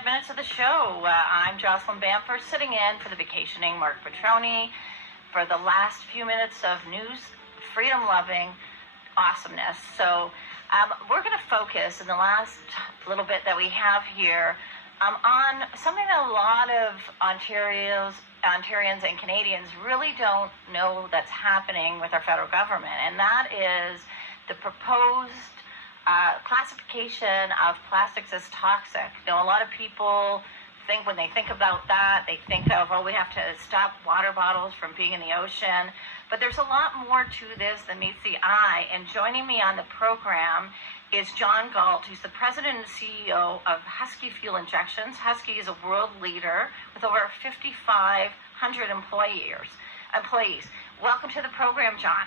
45 minutes of the show. I'm Jocelyn Bamford, sitting in for the vacationing Mark Petroni for the last few minutes of news, freedom-loving awesomeness. So we're going to focus in the last little bit that we have here on something that a lot of Ontarians and Canadians really don't know that's happening with our federal government, and that is the proposed classification of plastics as toxic. A lot of people think, when they think about that, they think of, we have to stop water bottles from being in the ocean. But there's a lot more to this than meets the eye. And joining me on the program is John Galt, who's the president and CEO of Husky Fuel Injections. Husky is a world leader with over 5,500 employees. Welcome to the program, John.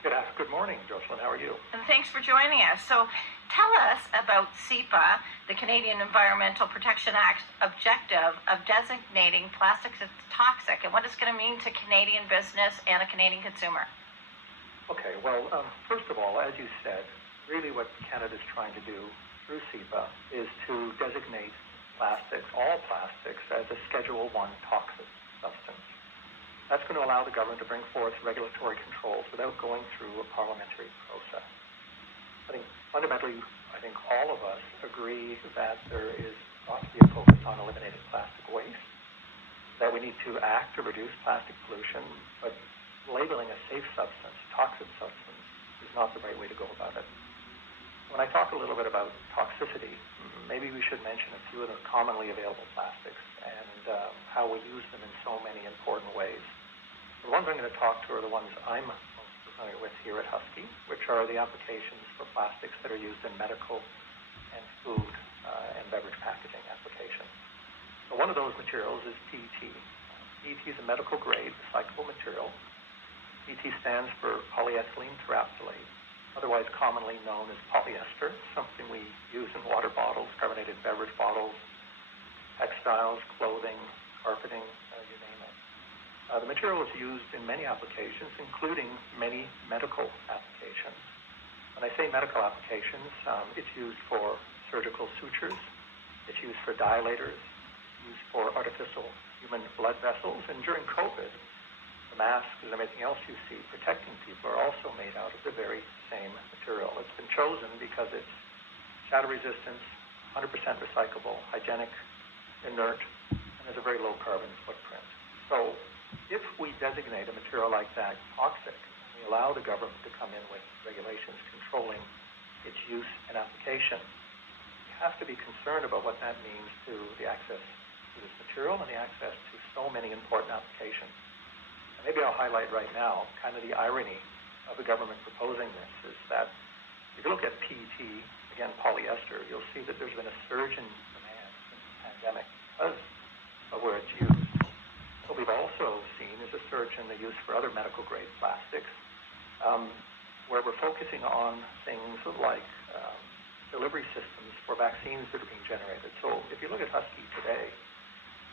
Good morning, Jocelyn. How are you? And thanks for joining us. So tell us about CEPA, the Canadian Environmental Protection Act's objective of designating plastics as toxic, and what it's going to mean to Canadian business and a Canadian consumer. Okay, well, first of all, as you said, really what Canada's trying to do through CEPA is to designate plastics, all plastics, as a Schedule I toxic substance. That's going to allow the government to bring forth regulatory controls without going through a parliamentary process. I think fundamentally, all of us agree that there is ought to be a focus on eliminating plastic waste, that we need to act to reduce plastic pollution, but labeling a safe substance, toxic substance, is not the right way to go about it. When I talk a little bit about toxicity, maybe we should mention a few of the commonly available plastics and how we use them in so many important ways. The ones I'm going to talk to are the ones I'm most familiar with here at Husky, which are the applications for plastics that are used in medical and food and beverage packaging applications. So one of those materials is PET. PET is a medical grade recyclable material. PET stands for polyethylene terephthalate, otherwise commonly known as polyester, something we use in water bottles, carbonated beverage bottles, textiles, clothing, carpeting, you name it. The material is used in many applications, including many medical applications. When I say medical applications, it's used for surgical sutures, it's used for dilators, used for artificial human blood vessels, and during COVID, the masks and everything else you see protecting people are also made out of the very same material. It's been chosen because it's shatter resistant, 100% recyclable, hygienic, inert, and has a very low carbon footprint. So if we designate a material like that toxic, we allow the government to come in with regulations controlling its use and application, we have to be concerned about what that means to the access to this material and the access to so many important applications. And maybe I'll highlight right now kind of the irony of the government proposing this is that if you look at PET, again, polyester, you'll see that there's been a surge in demand since the pandemic because of where it's used. What we've also seen is a surge in the use for other medical grade plastics, where we're focusing on things like delivery systems for vaccines that are being generated. So if you look at Husky today,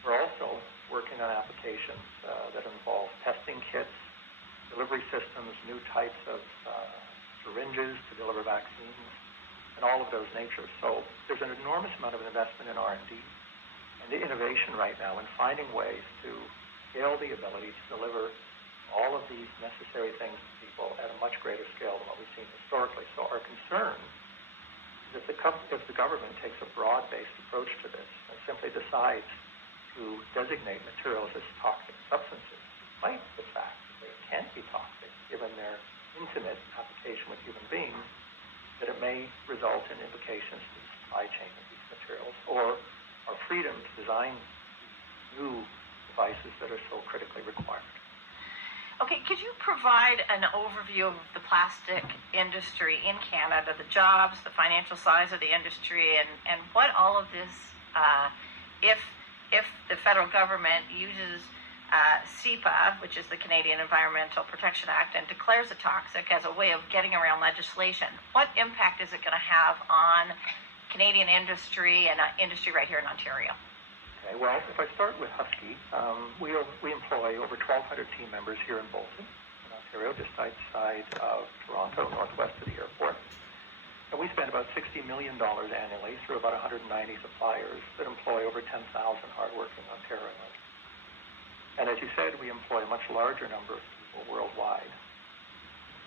we're also working on applications that involve testing kits, delivery systems, new types of syringes to deliver vaccines, and all of those natures. So there's an enormous amount of investment in R&D and the innovation right now in finding ways to scale the ability to deliver all of these necessary things to people at a much greater scale than what we've seen historically. So our concern is if the government takes a broad-based approach to this and simply decides to designate materials as toxic substances, despite the fact that they can't be toxic given their intimate application with human beings, that it may result in implications to the supply chain of these materials or our freedom to design new devices that are so critically required. Okay, could you provide an overview of the plastic industry in Canada, the jobs, the financial size of the industry, and what all of this, if the federal government uses CEPA, which is the Canadian Environmental Protection Act, and declares it toxic as a way of getting around legislation, what impact is it going to have on Canadian industry and industry right here in Ontario? Okay, well, if I start with Husky, we employ over 1,200 team members here in Bolton, in Ontario, just outside of Toronto, northwest of the airport. And we spend about $60 million annually through about 190 suppliers that employ over 10,000 hardworking Ontarians. And as you said, we employ a much larger number of people worldwide.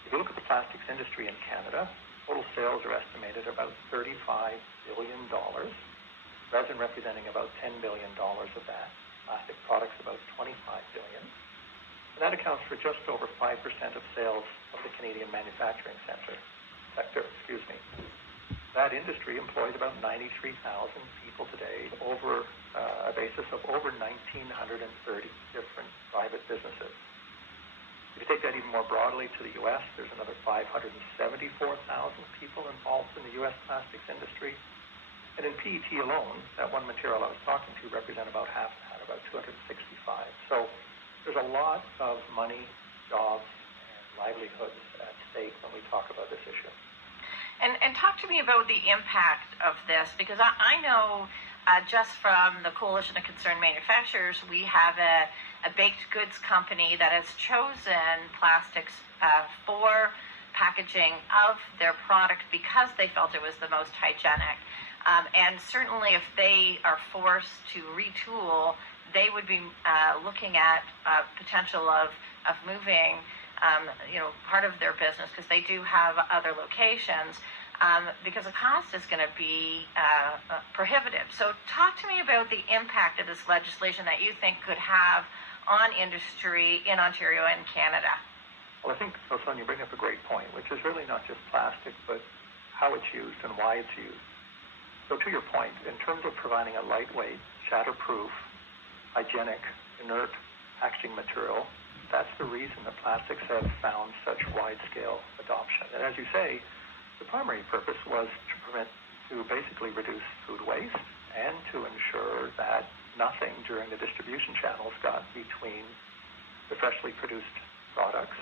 If you look at the plastics industry in Canada, total sales are estimated at about $35 billion, resin representing about $10 billion of that, plastic products about $25 billion. And that accounts for just over 5% of sales of the Canadian manufacturing sector. That industry employs about 93,000 people today over a basis of over 1,930 different private businesses. If you take that even more broadly to the U.S., there's another 574,000 people involved in the U.S. plastics industry. And in PET alone, that one material I was talking to represent about half that, about 265. So there's a lot of money, jobs, and livelihoods at stake when we talk about this issue. And talk to me about the impact of this, because I know just from the Coalition of Concerned Manufacturers, we have a baked goods company that has chosen plastics for packaging of their product because they felt it was the most hygienic. And certainly if they are forced to retool, they would be looking at potential of moving part of their business, because they do have other locations, because the cost is going to be prohibitive. So talk to me about the impact of this legislation that you think could have on industry in Ontario and Canada. Well, I think, Sonia, you bring up a great point, which is really not just plastic, but how it's used and why it's used. So to your point, in terms of providing a lightweight, shatterproof, hygienic, inert packaging material, that's the reason that plastics have found such wide-scale adoption. And as you say, the primary purpose was to basically reduce food waste and to ensure that nothing during the distribution channels got between the freshly produced products,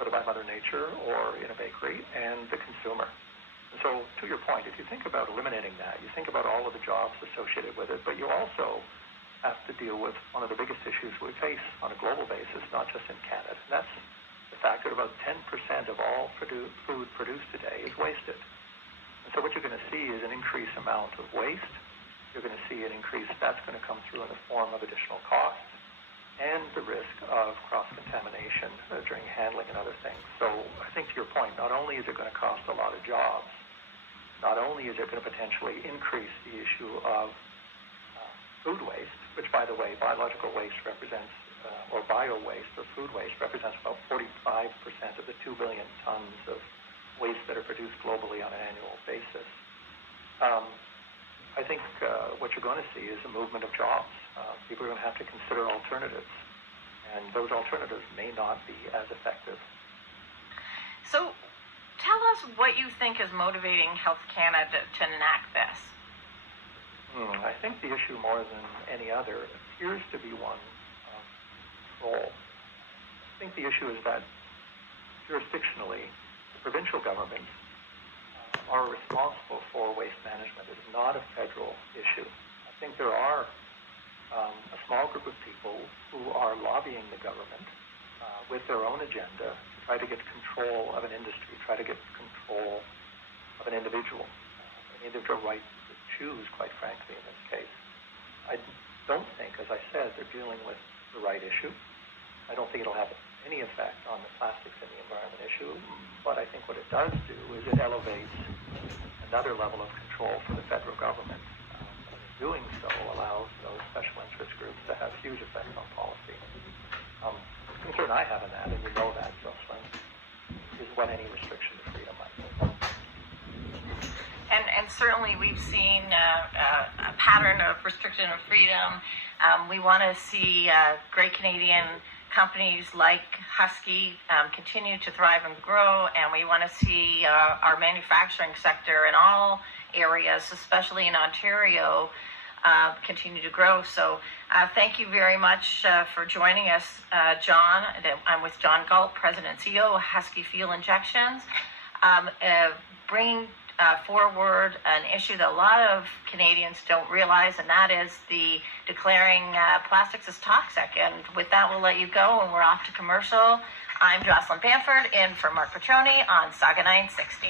whether by Mother Nature or in a bakery, and the consumer. And so to your point, if you think about eliminating that, you think about all of the jobs associated with it, but you also have to deal with one of the biggest issues we face on a global basis, not just in Canada. And that's the fact that about 10% of all food produced today is wasted. And so what you're going to see is an increased amount of waste. You're going to see an increase that's going to come through in the form of additional costs and the risk of cross-contamination during handling and other things. So I think to your point, not only is it going to cost a lot of jobs, not only is it going to potentially increase the issue of food waste, which, by the way, biological waste represents, or bio waste or food waste represents about 45% of the 2 billion tons of waste that are produced globally on an annual basis. I think what you're going to see is a movement of jobs. People are going to have to consider alternatives, and those alternatives may not be as effective. So tell us what you think is motivating Health Canada to enact this. I think the issue, more than any other, appears to be one of control. I think the issue is that jurisdictionally, the provincial governments are responsible for waste management. It is not a federal issue. I think there are a small group of people who are lobbying the government with their own agenda to try to get control of an industry, try to get control of an individual right to choose, quite frankly, in this case. I don't think, as I said, they're dealing with the right issue. I don't think it'll have any effect on the plastics and the environment issue, but I think what it does do is it elevates another level of control for the federal government. And in doing so, allows those special interest groups to have huge effects on policy. The concern I have in that, and you know that, Jocelyn, is what any restriction to freedom might mean. And certainly we've seen a pattern of restriction of freedom. We want to see great Canadian companies like Husky continue to thrive and grow, and we want to see our manufacturing sector in all areas, especially in Ontario, continue to grow. So thank you very much for joining us, John. I'm with John Galt, President and CEO of Husky Fuel Injections, bringing forward an issue that a lot of Canadians don't realize, and that is the declaring plastics as toxic. And with that, we'll let you go, and we're off to commercial. I'm Jocelyn Bamford, in for Mark Petroni on Saga 960.